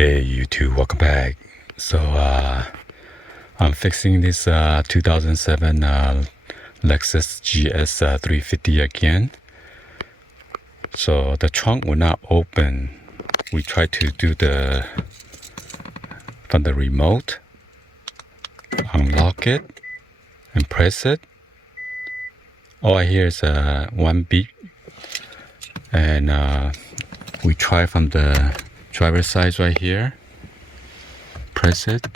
Hey YouTube, welcome back. So I'm fixing this 2007 Lexus GS350 again. So the trunk will not open. We try to do from the remote, unlock it and press it. All I hear is one beep, and we try from the driver's side right here. Press it,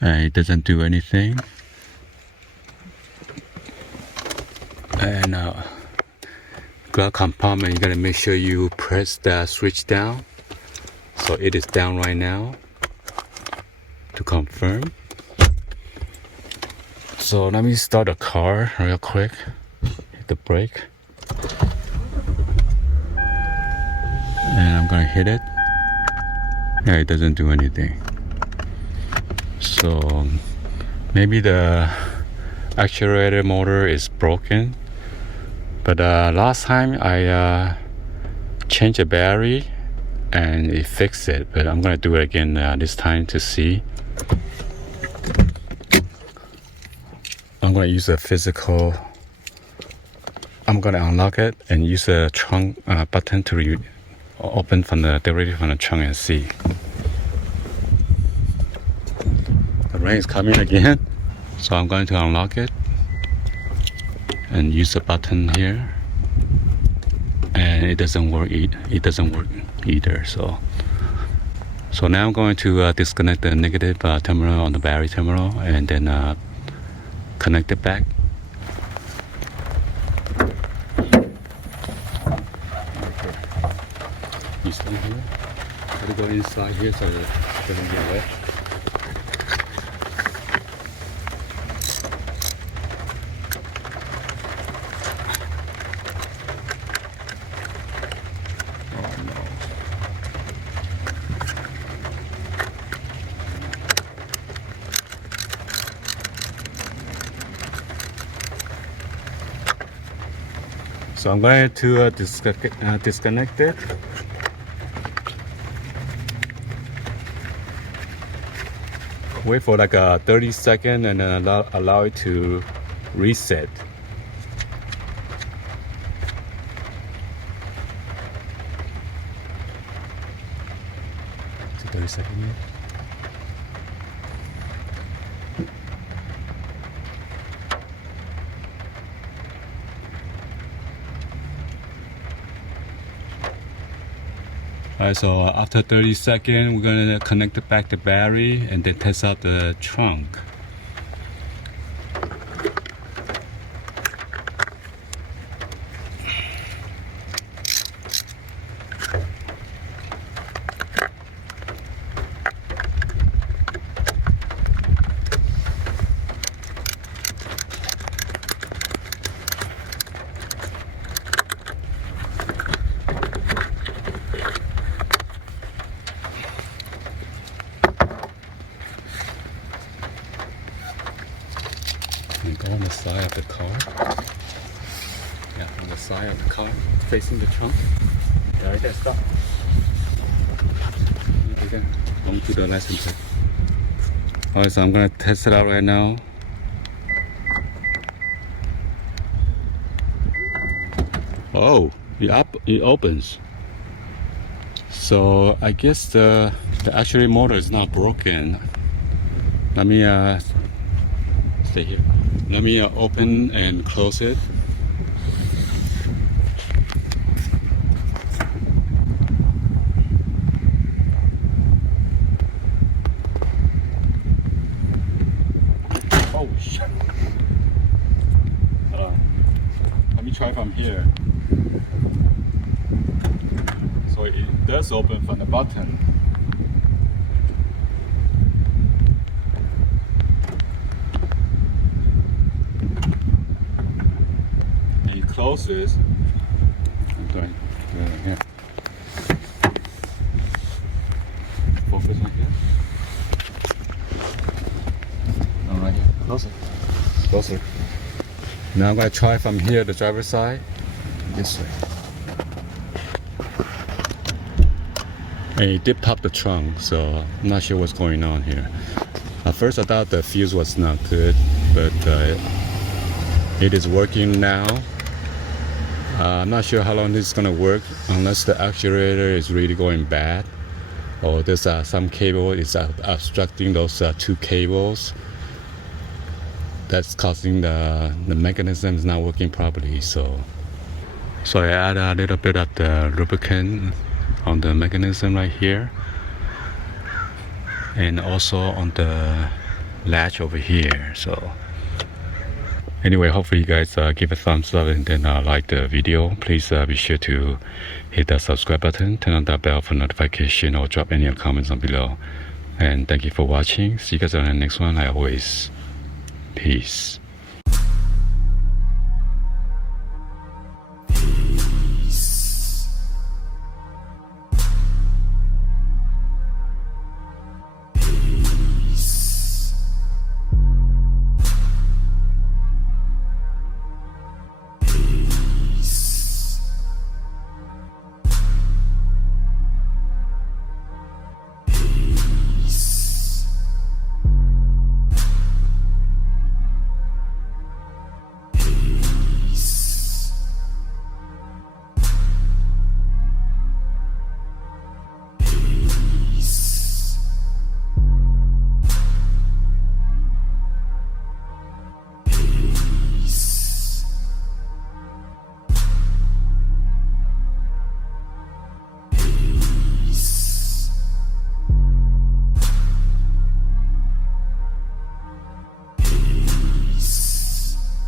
and it doesn't do anything. And glove compartment, you gotta make sure you press the switch down. So it is down right now to confirm. So let me start the car real quick. Hit the brake. And I'm gonna hit it. Yeah, it doesn't do anything. So maybe the actuator motor is broken. But last time I changed the battery and it fixed it. But I'm gonna do it again this time to see. I'm gonna use a physical. I'm gonna unlock it and use the trunk button to open directly from the trunk and see. The rain is coming again, so I'm going to unlock it and use the button here, and it doesn't work. It doesn't work either. So now I'm going to disconnect the negative terminal on the battery terminal and then connect it back. You stand here. Gotta go inside here so that it doesn't get wet. Oh no. So I'm going to disconnect it. Wait for like 30 seconds and then allow it to reset. Is it 30 seconds yet? Alright, so after 30 seconds, we're gonna connect it back the battery and then test out the trunk. And go on the side of the car. Yeah, on the side of the car, facing the trunk. Yeah, right there, stop. Okay, going to the license plate. Alright, so I'm gonna test it out right now. Oh, it opens. So I guess the actuator motor is not broken. Let me stay here. Let me open and close it. Oh shit. Let me try from here. So it does open from the button. Closes. I'm going here. Focus on here. All right, here. Closer. Closer. Now I'm going to try from here, the driver's side. This way. And it did pop the trunk, so I'm not sure what's going on here. At first I thought the fuse was not good, but it is working now. I'm not sure how long this is gonna work unless the actuator is really going bad, or there's some cable is obstructing those two cables. That's causing the mechanism is not working properly. So I add a little bit of the lubricant on the mechanism right here, and also on the latch over here. So anyway, hopefully you guys give a thumbs up and then like the video. Please be sure to hit that subscribe button, turn on that bell for notification, or drop any comments on below. And thank you for watching. See you guys on the next one. Like always, peace.